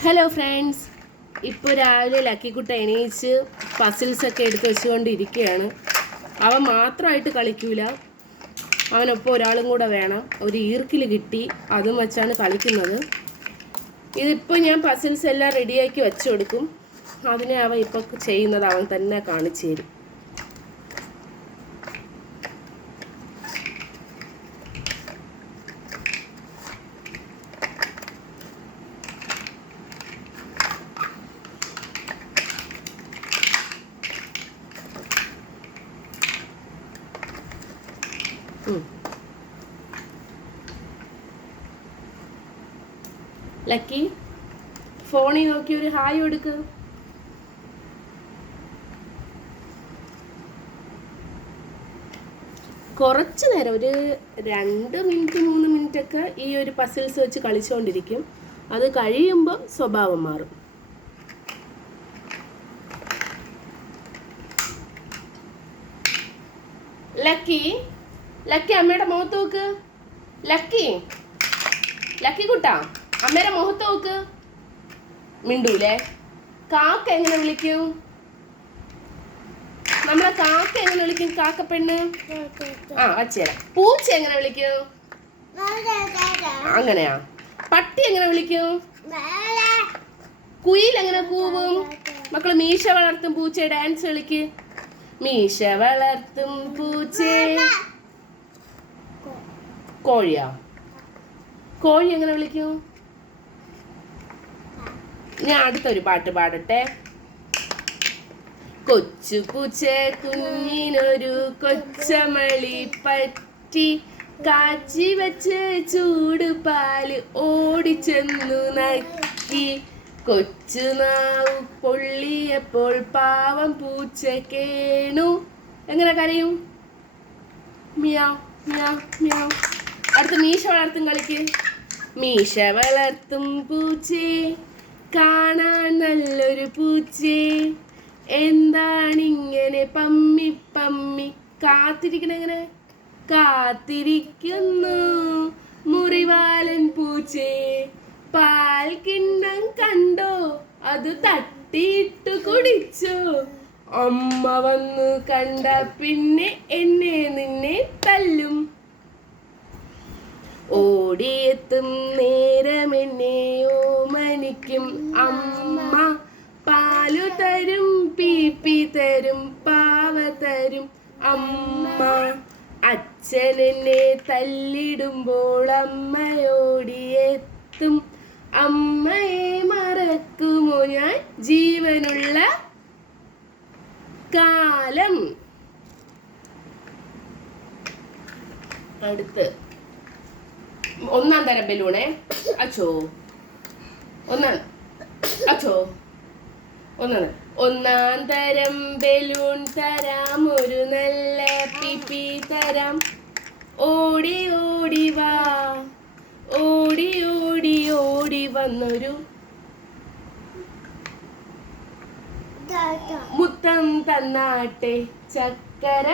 Hello friends, ഇപ്പോൾ രാവിലെ ലക്കിക്കുട്ട എണീച്ച് പസിൽസൊക്കെ എടുത്ത് വെച്ചുകൊണ്ടിരിക്കുകയാണ്. അവൻ മാത്രമായിട്ട് കളിക്കൂല, അവനൊപ്പം ഒരാളും കൂടെ വേണം. ഒരു ഈർക്കിൽ കിട്ടി, അതും വെച്ചാണ് കളിക്കുന്നത്. ഇതിപ്പോൾ ഞാൻ പസിൽസ് എല്ലാം റെഡിയാക്കി വെച്ചു കൊടുക്കും. അതിനെ അവൻ ഇപ്പോൾ ചെയ്യുന്നത് അവൻ തന്നെ കാണിച്ചു തരും. ലക്കി, ഫോണിൽ നോക്കി ഒരു ഹായ് കൊടുക്ക്. കുറച്ച് നേരം, ഒരു 2 മിനിറ്റ് 3 മിനിറ്റ് ഒക്കെ ഈ ഒരു പസിൽസ് വെച്ച് കളിച്ചുകൊണ്ടിരിക്കും. അത് കഴിയുമ്പോൾ സ്വഭാവം മാറും. ലക്കി, ലക്കി അമ്മയുടെ മുഖത്ത് നോക്ക്. ലക്കി, ലക്കി കുട്ടാ, അമ്മയുടെ മുഖത്ത് നോക്ക്. മിണ്ടൂലേ? കാക്ക എങ്ങനെ വിളിക്കും? നമ്മളെ കാക്ക എങ്ങനെ വിളിക്കും? കാക്ക പെണ്ണ് വച്ചേരാ. പൂച്ച എങ്ങനെ വിളിക്കും? അങ്ങനെയാ. പട്ടി എങ്ങനെ വിളിക്കും? കുയിൽ എങ്ങനെ കൂവും? മക്കള് മീശ വളർത്തും പൂച്ച ഡാൻസ് കളിക്ക്. മീശ വളർത്തും പൂച്ചേ. കോഴിയാ? കോഴി എങ്ങനെ വിളിക്കും? ഞാൻ അടുത്തൊരു പാട്ട് പാടട്ടെ. കൊച്ചു പൂച്ച കുഞ്ഞിനൊരു കൊച്ചമളി പറ്റി, കാച്ചി വെച്ച് ചൂട് പാല് ഓടിച്ചെന്നു നക്കി. കൊച്ചു നാവ് പൊള്ളിയപ്പോൾ പാവം പൂച്ച കേണു. എങ്ങനെ കരയും? Meow meow meow. അടുത്ത് മീശ വളർത്തും കളിക്ക്. മീശ വളർത്തും പൂച്ചേ, കാണാൻ നല്ലൊരു പൂച്ചേ, എന്താണിങ്ങനെ പമ്മി പമ്മി കാത്തിരിക്കണ? എങ്ങനെ കാത്തിരിക്കുന്നു മുറിവാലൻ പൂച്ചേ. പാൽ കിണ്ണം കണ്ടോ, അത് തട്ടിയിട്ടു കുടിച്ചോ. അമ്മ വന്നു കണ്ട പിന്നെ എന്നെ നിന്നെ തല്ലും. ഓടിയെത്തും നേരമെന്നെ ഓമനിക്കും അമ്മ. പാലു തരും, പീപ്പി തരും, പാവ തരും അമ്മ. അച്ഛൻ എന്നെ തല്ലിടുമ്പോൾ അമ്മയോടിയെത്തും. അമ്മയെ മറക്കുമോ ഞാൻ ജീവനുള്ള കാലം? അടുത്ത് 1-ാം തരം ബലൂണേ. അച്ചോ, അച്ചോ, 1-ാം തരം ബലൂൺ തരാം, ഒരു നല്ല പിപ്പി തരാം. ഓടി ഓടി വാ, ഓടി ഓടി ഓടി വന്നൊരു മുത്തം തന്നാട്ടെ ചക്കര